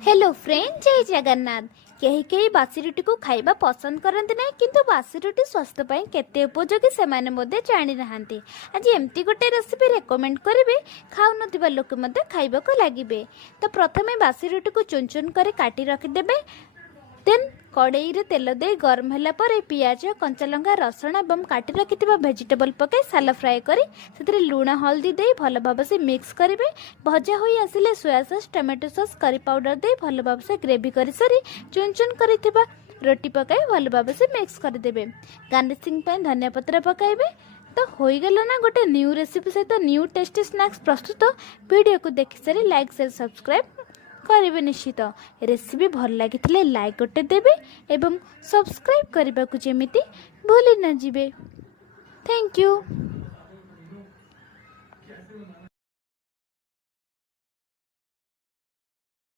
Hello friend, जय जगन्नाथ। कहीं कहीं बासी रुटी को खाइबा पसंद करते ना, किंतु बासी रुटी स्वास्थ्य ପାଇଁ केते उपयोगी सेमाने मध्ये जानि नाहांती। आज एमती गोटे रेसिपी रेकमेंड करिवे, खाउ नथिबा लोक मध्ये खाइबाको लागिबे। तो प्रथमे बासी रुटी को चुन चुन करे काटी रखि देबे। देन कड़ाई रे तेल दे गरम होला पर पियाज, कंचा लंका, रसुण एवं काटी रखिथिबा वेजिटेबल पके साला फ्राए करी सेतरे लूण हल्दी दे भल भाव से मिक्स करिवे। भजा होई आसिले soya sauce, tomato sauce, curry powder दे भल भाव से ग्रेवी करी सरी चुन चुन करिथिबा रोटी पकाई भल भाव से मिक्स कर देबे। गार्निशिंग पय धनिया पत्र पकाइबे। तो होई गेला ना गोटे न्यू रेसिपी सहित न्यू टेस्टी स्नैक्स प्रस्तुत। वीडियो को देखि सारी लाइक शेयर सब्सक्राइब करेंगे निश्चित। रेसिपी भल लगी लाइक गोटे देवे एवं सब्सक्राइब करने को जमी भूली न जीवे। Thank you.